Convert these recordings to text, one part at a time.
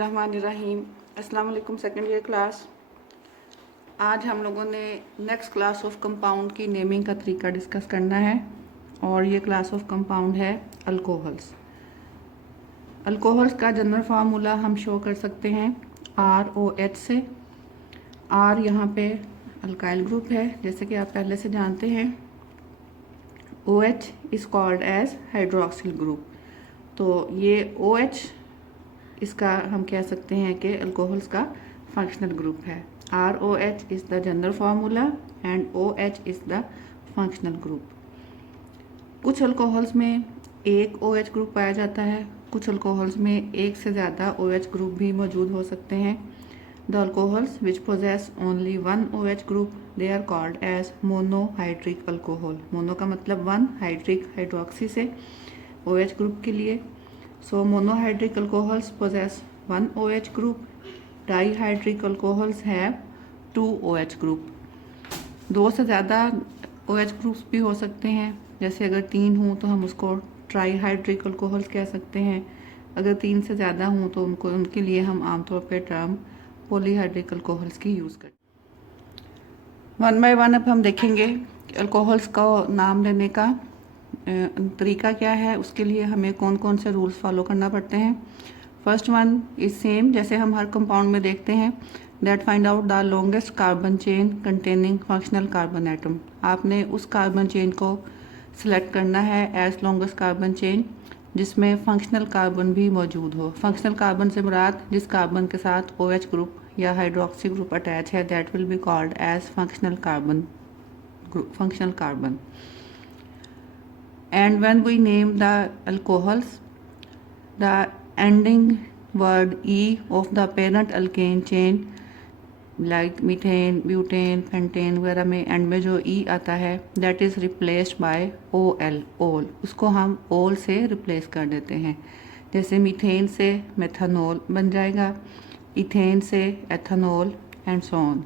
बिस्मिल्लाहिर्रहमानिर्रहीम। अस्सलाम वालेकुम सेकेंड ईयर क्लास। आज हम लोगों ने नेक्स्ट क्लास ऑफ कंपाउंड की नेमिंग का तरीका डिस्कस करना है और ये क्लास ऑफ कंपाउंड है अल्कोहल्स। अल्कोहल्स का जनरल फार्मूला हम शो कर सकते हैं ROH से। R यहाँ पे अल्काइल ग्रुप है जैसे कि आप पहले से जानते हैं। OH is called as hydroxyl group. तो ये OH इसका हम कह सकते हैं कि अल्कोहल्स का फंक्शनल ग्रुप है। ROH is the general formula and OH is the functional group. कुछ अल्कोहल्स में एक OH ग्रुप पाया जाता है, कुछ अल्कोहल्स में एक से ज़्यादा OH ग्रुप भी मौजूद हो सकते हैं। The alcohols which possess only one OH group they are called as monohydric alcohol. Mono का मतलब वन, हाइड्रिक हाइड्रोक्सी से OH ग्रुप के लिए। So monohydric alcohols possess one OH group. Dihydric alcohols have two OH group. दो से ज़्यादा OH groups भी हो सकते हैं, जैसे अगर 3 हों तो हम उसको ट्राईहाइड्रिक अल्कोहल्स कह सकते हैं। अगर 3 से ज़्यादा हों तो उनके लिए हम आमतौर पर टर्म पॉलीहाइड्रिक अल्कोहल्स की यूज़ करते हैं। वन बाय वन अब हम देखेंगे अल्कोहल्स का नाम लेने का तरीका क्या है, उसके लिए हमें कौन कौन से रूल्स फॉलो करना पड़ते हैं। फर्स्ट वन इज सेम जैसे हम हर कंपाउंड में देखते हैं, that find out the longest carbon chain containing functional carbon atom. आपने उस कार्बन चेन को सिलेक्ट करना है एज लॉन्गेस्ट कार्बन चेन जिसमें फंक्शनल कार्बन भी मौजूद हो। फंक्शनल कार्बन से मुराद जिस कार्बन के साथ OH ग्रुप या हाइड्रोक्सी ग्रुप अटैच है, that will be called as functional carbon. And when we name the alcohols, the ending word E of the parent alkane chain like methane, butane, pentane वगैरह में and में जो E आता है that is replaced by OL, OL उसको हम OL से replace कर देते हैं। जैसे मीथेन से मेथनॉल बन जाएगा, इथेन से ethanol and so on.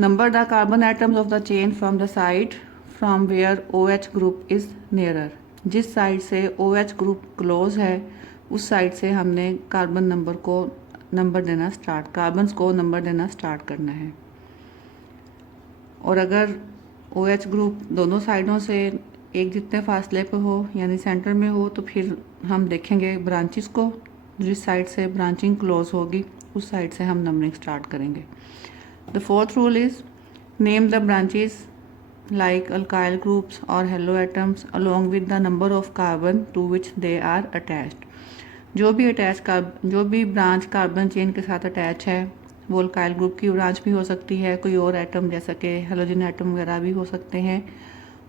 Number the carbon atoms of the chain from the side from where OH group is nearer. जिस साइड से OH ग्रुप क्लोज है उस साइड से हमने कार्बन्स को नंबर देना स्टार्ट करना है। और अगर OH ग्रुप दोनों साइडों से एक जितने फासले पे हो यानी सेंटर में हो तो फिर हम देखेंगे ब्रांचेस को, जिस साइड से ब्रांचिंग क्लोज होगी उस साइड से हम नंबरिंग स्टार्ट करेंगे। The fourth rule is name the branches like alkyl groups or haloatoms along with the number of carbon to which they are attached। जो भी ब्रांच कार्बन चेन के साथ attach है वो अल्काइल ग्रुप की branch भी हो सकती है, कोई और एटम जैसा कि हेलोजन एटम वगैरह भी हो सकते हैं।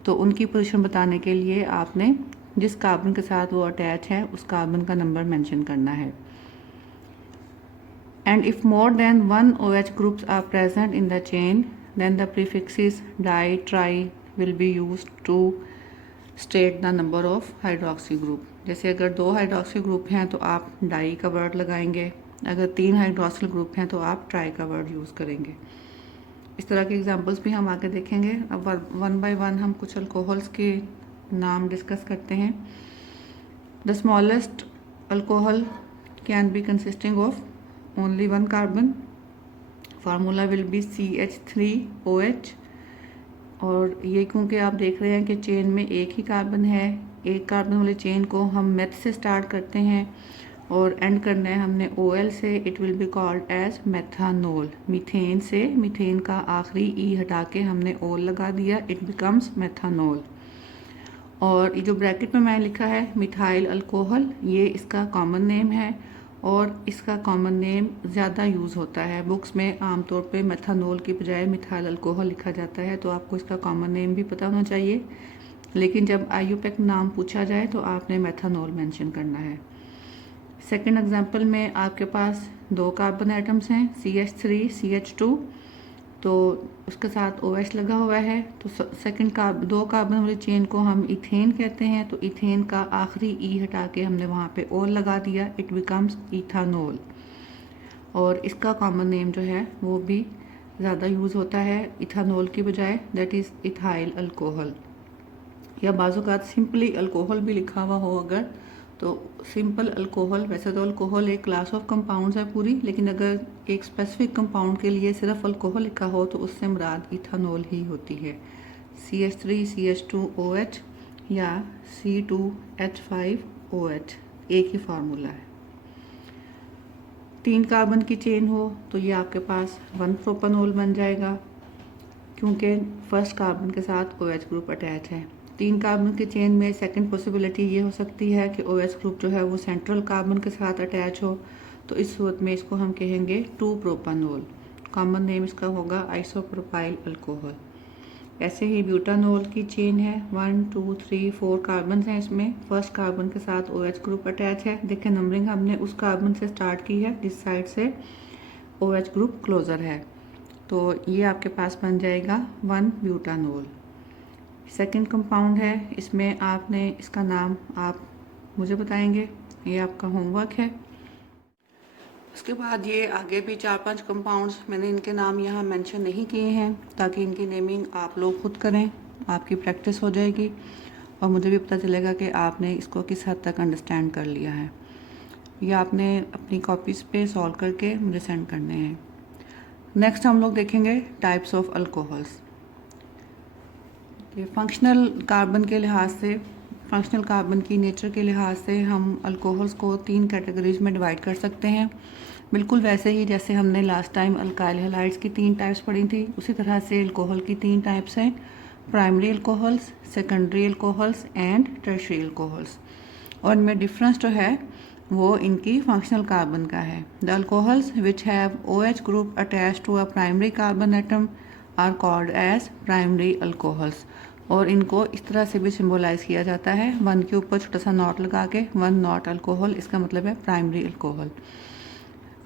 तो उनकी पोजीशन बताने के लिए आपने जिस कार्बन के साथ वो अटैच है उस कार्बन का नंबर मेंशन करना है। And if more than one OH groups are present in the chain then the prefixes di, tri will be used to state the number of hydroxy group। जैसे अगर 2 hydroxy group हैं तो आप die का word लगाएंगे, अगर 3 hydroxyl group हैं तो आप ट्राई का वर्ड यूज़ करेंगे। इस तरह के एग्जांपल्स भी हम आगे देखेंगे। अब वन बाय वन हम कुछ अल्कोहल्स के नाम डिस्कस करते हैं। The smallest alcohol can be consisting of only one carbon. Formula will B CH3OH। और ये क्योंकि आप देख रहे हैं कि चेन में एक ही कार्बन है, एक कार्बन वाली चेन को हम मेथ से स्टार्ट करते हैं और एंड करना है हमने OL से। It will be called as methanol. Methane से मीथेन का आखिरी E हटा के हमने OL लगा दिया, इट बिकम्स मेथानॉल। और ये जो ब्रैकेट में मैंने लिखा है मिथाइल अल्कोहल, ये इसका कॉमन नेम है और इसका कॉमन नेम ज़्यादा यूज़ होता है। बुक्स में आमतौर पे मेथानॉल की बजाय मिथाइल अल्कोहल लिखा जाता है, तो आपको इसका कॉमन नेम भी पता होना चाहिए। लेकिन जब IUPAC नाम पूछा जाए तो आपने मेथानॉल मेंशन करना है। सेकंड एग्जांपल में आपके पास 2 कार्बन एटम्स हैं CH3 CH2, तो उसके साथ OH लगा हुआ है। तो सेकंड 2 कार्बन वाली चेन को हम इथेन कहते हैं। तो इथेन का आखिरी E हटा के हमने वहाँ पे OL लगा दिया, इट बिकम्स इथानॉल। और इसका कॉमन नेम जो है वो भी ज़्यादा यूज़ होता है इथानॉल की बजाय, दैट इज़ इथाइल अल्कोहल। या बाज़ औक़ात सिंपली अल्कोहल भी लिखा हुआ हो अगर तो सिंपल अल्कोहल, वैसे तो अल्कोहल एक क्लास ऑफ कंपाउंड्स है पूरी, लेकिन अगर एक स्पेसिफिक कंपाउंड के लिए सिर्फ अल्कोहल लिखा हो तो उससे मुराद इथानॉल ही होती है। CH3CH2OH या C2H5OH एक ही फार्मूला है। 3 कार्बन की चेन हो तो ये आपके पास 1 प्रोपेनॉल बन जाएगा, क्योंकि फर्स्ट कार्बन के साथ OH ग्रुप अटैच है। 3 कार्बन की चेन में सेकंड पॉसिबिलिटी ये हो सकती है कि OH ग्रुप जो है वो सेंट्रल कार्बन के साथ अटैच हो, तो इस सूरत में इसको हम कहेंगे 2 प्रोपेनॉल। कॉमन नेम इसका होगा आइसोप्रोपाइल अल्कोहल। ऐसे ही ब्यूटानॉल की चेन है, 1 2 3 4 कार्बन हैं इसमें। फर्स्ट कार्बन के साथ OH ग्रुप अटैच है। देखिए नंबरिंग हमने उस कार्बन से स्टार्ट की है जिस साइड से OH ग्रुप क्लोजर है, तो ये आपके पास बन जाएगा 1 ब्यूटानॉल। सेकंड कंपाउंड है, इसमें आपने इसका नाम आप मुझे बताएंगे, ये आपका होमवर्क है। उसके बाद ये आगे भी 4-5 कंपाउंड्स मैंने इनके नाम यहाँ मेंशन नहीं किए हैं, ताकि इनकी नेमिंग आप लोग खुद करें, आपकी प्रैक्टिस हो जाएगी और मुझे भी पता चलेगा कि आपने इसको किस हद तक अंडरस्टैंड कर लिया है। ये आपने अपनी कॉपीज़ पे सॉल्व करके मुझे सेंड करने हैं। नेक्स्ट हम लोग देखेंगे टाइप्स ऑफ अल्कोहल्स। ये फंक्शनल कार्बन के लिहाज से, फंक्शनल कार्बन की नेचर के लिहाज से हम अल्कोहल्स को 3 कैटेगरीज में डिवाइड कर सकते हैं। बिल्कुल वैसे ही जैसे हमने लास्ट टाइम अल्काइल हैलाइड्स की 3 टाइप्स पढ़ी थी, उसी तरह से अल्कोहल की 3 टाइप्स हैं, primary alcohols, secondary alcohols and tertiary alcohols. और इनमें डिफरेंस जो है वो इनकी फंक्शनल कार्बन का है। The alcohols which have OH group attach to a primary carbon atom are called as primary alcohols. और इनको इस तरह से भी सिम्बोलाइज किया जाता है, 1 के ऊपर छोटा सा नॉट लगा के, 1 नॉट अल्कोहल, इसका मतलब है primary alcohol.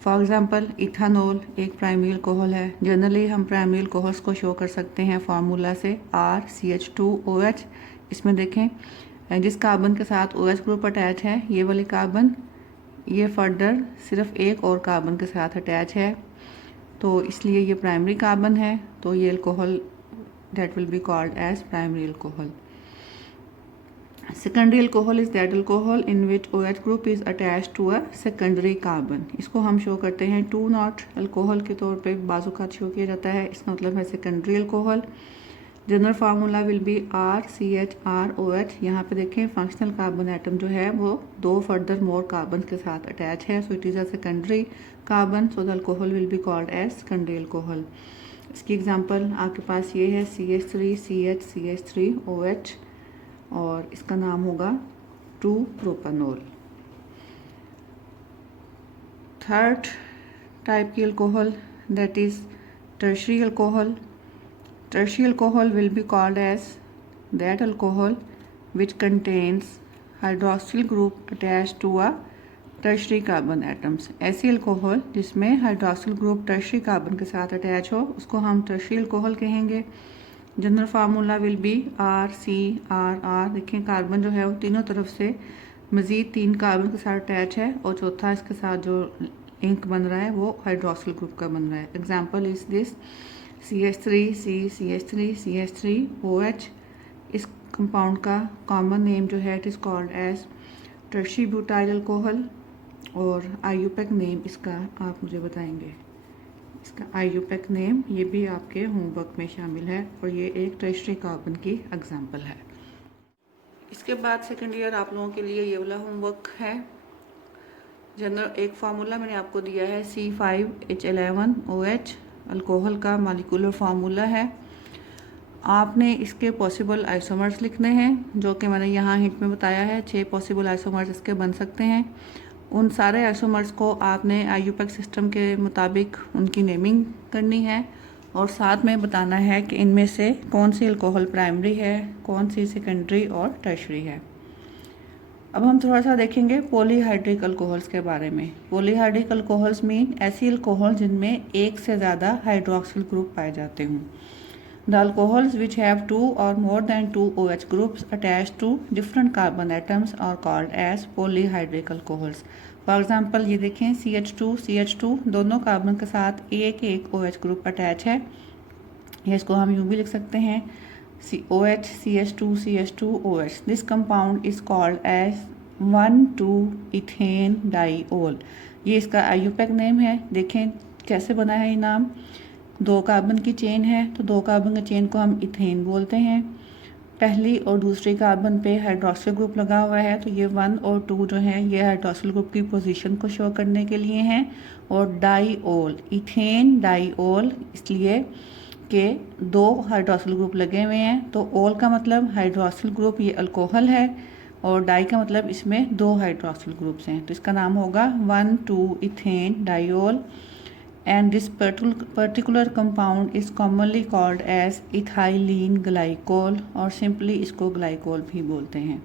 For example ethanol एक प्राइमरी अल्कोहल है। जनरली हम प्राइमरी अल्कोहल्स को शो कर सकते हैं फार्मूला से RCH2OH। इसमें देखें जिस कार्बन के साथ OH ग्रुप अटैच है, ये वाली कार्बन, ये फर्दर सिर्फ एक और कार्बन के साथ अटैच है, तो इसलिए ये प्राइमरी कार्बन है, तो ये alcohol that will be called as primary alcohol. Secondary alcohol is that alcohol in which OH group is attached to a secondary carbon. इसको हम शो करते हैं 2 नॉट अल्कोहल के तौर पे बाजुकात शो किया जाता है, इसका मतलब है secondary alcohol. General formula will B RCHROH। यहाँ पे देखें फंक्शनल कार्बन एटम जो है वो 2 फर्दर मोर कार्बन के साथ अटैच है, so it is a secondary carbon, so the alcohol will be called as secondary alcohol. इसकी एग्जांपल आपके पास ये है CH3CH3OH और इसका नाम होगा 2 प्रोपेनॉल। थर्ड टाइप की alcohol that is tertiary alcohol. Tertiary alcohol will be called as that alcohol which contains hydroxyl group attach to a tertiary carbon atoms. ऐसी अल्कोहल जिसमें हाइड्रोक्सिल ग्रुप टर्शरी कार्बन के साथ attach हो उसको हम tertiary alcohol कहेंगे। General formula will be RCRR। देखें carbon जो है वो तीनों तरफ से मज़ीद 3 कार्बन के साथ अटैच है और चौथा इसके साथ जो लिंक बन रहा है वो हाइड्रोक्सिल ग्रुप का बन रहा है। Example is this CH3CCH3CH3OH। इस कंपाउंड का कॉमन नेम जो है it is called as tertiary butyl alcohol और IUPAC नेम इसका आप मुझे बताएंगे। इसका IUPAC नेम ये भी आपके होमवर्क में शामिल है और ये एक टर्शरी कार्बन की एग्जांपल है। इसके बाद सेकेंड ईयर आप लोगों के लिए ये वाला होमवर्क है। जनरल एक फार्मूला मैंने आपको दिया है C5H11OH, अल्कोहल का मॉलिक्यूलर फार्मूला है। आपने इसके पॉसिबल आइसोमर्स लिखने हैं, जो कि मैंने यहाँ हिंट में बताया है। 6 पॉसिबल आइसोमर्स इसके बन सकते हैं। उन सारे आइसोमर्स को आपने IUPAC सिस्टम के मुताबिक उनकी नेमिंग करनी है और साथ में बताना है कि इनमें से कौन सी अल्कोहल प्राइमरी है, कौन सी सेकेंडरी और टर्शरी है। अब हम थोड़ा सा देखेंगे पॉलीहाइड्रिक अल्कोहल्स के बारे में। पॉलीहाइड्रिक अल्कोहल्स मीन ऐसी अल्कोहल जिनमें एक से ज़्यादा हाइड्रोक्सिल ग्रुप पाए जाते हों। The alcohols which have 2 or more than 2 OH groups attached to different carbon atoms are called as polyhydric alcohols. For example ये देखें CH2 दोनों कार्बन के साथ एक OH ग्रुप अटैच है, या इसको हम यूँ भी लिख सकते हैं OH CH2 CH2 OH. This compound is called as 1,2 ethane diol. ये इसका आईयूपैक नेम है। देखें कैसे बना है ये नाम। 2 कार्बन की चेन है तो 2 कार्बन की चेन को हम इथेन बोलते हैं। पहली और दूसरी कार्बन पे हाइड्रोक्सिल ग्रुप लगा हुआ है तो ये 1 और 2 जो है ये हाइड्रोक्सिल ग्रुप की पोजीशन को शो करने के लिए हैं। और डाईओल, इथेन डाईओल इसलिए कि 2 हाइड्रोक्सिल ग्रुप लगे हुए हैं। तो ओल का मतलब हाइड्रोक्सिल ग्रुप, ये अल्कोहल है, और डाई का मतलब इसमें 2 हाइड्रोक्सिल ग्रुप्स हैं तो इसका नाम होगा 1,2 ethane diol. And this particular compound is commonly called as ethylene glycol, और सिंपली इसको ग्लाइकोल भी बोलते हैं।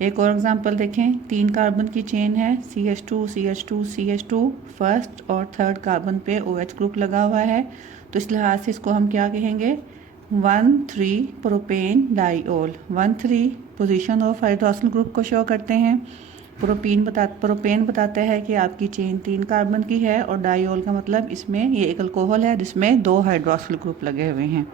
एक और एग्जांपल देखें। 3 कार्बन की चेन है, CH2 CH2 CH2, फर्स्ट और थर्ड कार्बन पे OH ग्रुप लगा हुआ है तो इस लिहाज से इसको हम क्या कहेंगे, 1,3 propane diol. 1,3 position of hydroxyl group को शो करते हैं। प्रोपेन बताता है कि आपकी चेन 3 कार्बन की है, और डाईओल का मतलब इसमें ये एक अल्कोहल है जिसमें 2 हाइड्रोक्सिल ग्रुप लगे हुए हैं।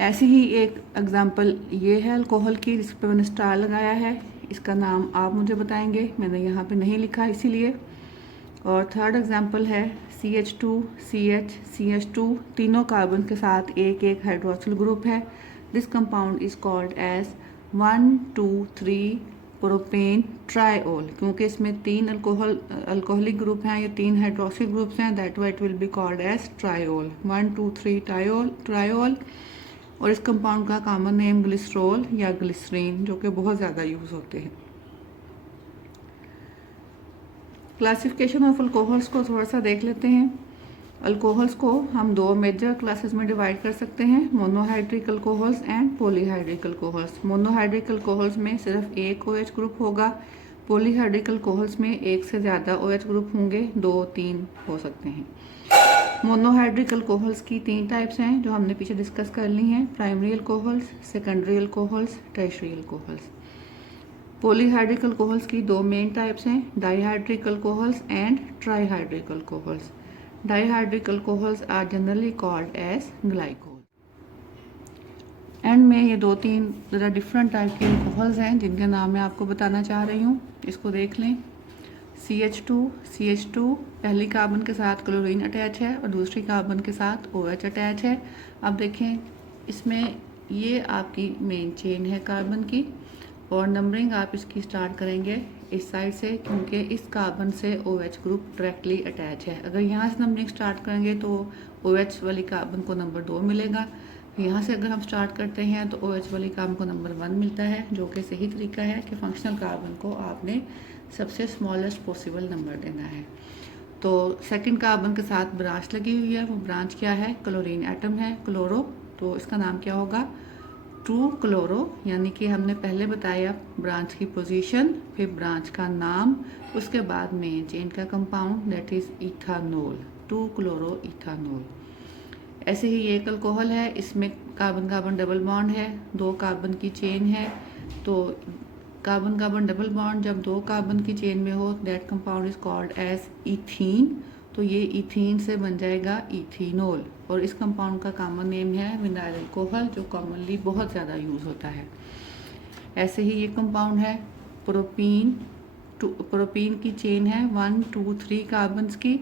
ऐसी ही एक एग्जांपल ये है अल्कोहल की, जिस पर मैंने स्टार लगाया है। इसका नाम आप मुझे बताएंगे, मैंने यहाँ पे नहीं लिखा इसीलिए। और थर्ड एग्जांपल है CH2 CH CH2, तीनों कार्बन के साथ एक एक हाइड्रोक्सिल ग्रुप है। This compound is called as 1,2,3 propane triol, क्योंकि इसमें 3 अल्कोहलिक ग्रुप हैं, ये 3 हाइड्रोक्सिल ग्रुप्स हैं, that why it will be called as triol, 1,2,3 triol. और इस कंपाउंड का कॉमन नेम ग्लिसरॉल या ग्लिसरीन, जो कि बहुत ज़्यादा यूज़ होते हैं। क्लासिफिकेशन ऑफ अल्कोहल्स को थोड़ा सा देख लेते हैं। अल्कोहल्स को हम 2 मेजर क्लासेस में डिवाइड कर सकते हैं, monohydric alcohols and polyhydric alcohols. Monohydric alcohols में सिर्फ एक OH ग्रुप होगा। पॉलीहाइड्रिक अल्कोहल्स में एक से ज़्यादा OH ग्रुप होंगे, 2-3 हो सकते हैं। मोनोहाइड्रिक अल्कोहल्स की 3 टाइप्स हैं जो हमने पीछे डिस्कस कर ली हैं, primary alcohols, secondary alcohols, tertiary alcohols. Polyhydric alcohols की 2 मेन टाइप्स हैं, dihydric alcohols and trihydric alcohols. Dihydric alcohols are generally called as glycol. And में ये 2-3 ज़रा डिफरेंट टाइप के अल्कोहल्स हैं जिनके नाम मैं आपको बताना चाह रही हूँ। इसको देख लें। CH2 पहली कार्बन के साथ क्लोरीन अटैच है और दूसरी कार्बन के साथ OH अटैच है। अब देखें इसमें ये आपकी मेन चेन है कार्बन की, और नंबरिंग आप इसकी स्टार्ट करेंगे इस साइड से, क्योंकि इस कार्बन से OH ग्रुप डायरेक्टली अटैच है। अगर यहाँ से नंबरिंग स्टार्ट करेंगे तो OH वाली कार्बन को नंबर 2 मिलेगा। यहाँ से अगर हम स्टार्ट करते हैं तो OH वाली कार्बन को नंबर 1 मिलता है, जो कि सही तरीका है कि फंक्शनल कार्बन को आपने सबसे स्मॉलेस्ट पॉसिबल नंबर देना है। तो सेकंड कार्बन के साथ ब्रांच लगी हुई है, वो ब्रांच क्या है, क्लोरीन एटम है, क्लोरो, तो इसका नाम क्या होगा, 2 क्लोरो। यानी कि हमने पहले बताया ब्रांच की पोजीशन, फिर ब्रांच का नाम, उसके बाद में चेन का compound that is ethanol, 2 chloro ethanol. ऐसे ही एक अल्कोहल है, इसमें कार्बन कार्बन डबल बॉन्ड है, 2 कार्बन की चेन है। तो कार्बन कार्बन डबल बॉन्ड जब 2 कार्बन की चेन में हो, that compound is called as ethene. तो ये इथीन से बन जाएगा इथीनोल, और इस कंपाउंड का कॉमन नेम है विनाइल अल्कोहल, जो कॉमनली बहुत ज़्यादा यूज़ होता है। ऐसे ही ये कंपाउंड है प्रोपीन की चेन है 1, 2, 3 कार्बन्स की।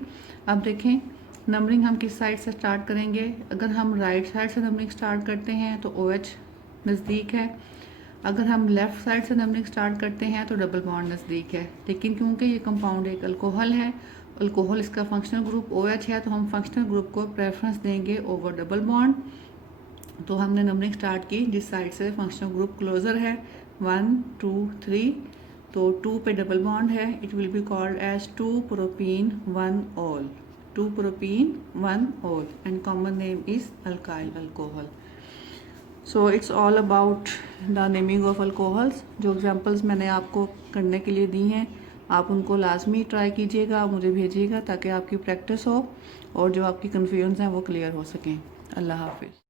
अब देखें नंबरिंग हम किस साइड से स्टार्ट करेंगे। अगर हम राइट साइड से नंबरिंग स्टार्ट करते हैं तो OH नज़दीक है, अगर हम लेफ़्ट साइड से नंबरिंग स्टार्ट करते हैं तो डबल बॉन्ड नज़दीक है। लेकिन क्योंकि ये कंपाउंड एक अल्कोहल है, अल्कोहल इसका फंक्शनल ग्रुप OH है, तो हम फंक्शनल ग्रुप को प्रेफरेंस देंगे ओवर डबल बॉन्ड। तो हमने नंबरिंग स्टार्ट की जिस साइड से फंक्शनल ग्रुप क्लोजर है, 1, 2, 3, तो 2 पे डबल बॉन्ड है, it will be called as 2 propene 1 ol, 2 propene 1 ol, and common name is alkyl alcohol. So it's all about the naming of alcohols. जो examples मैंने आपको करने के लिए दी हैं, आप उनको लाजमी ट्राई कीजिएगा, मुझे भेजिएगा ताकि आपकी प्रैक्टिस हो और जो आपकी कन्फ्यूजन हैं वो क्लियर हो सकें। अल्लाह हाफिज़।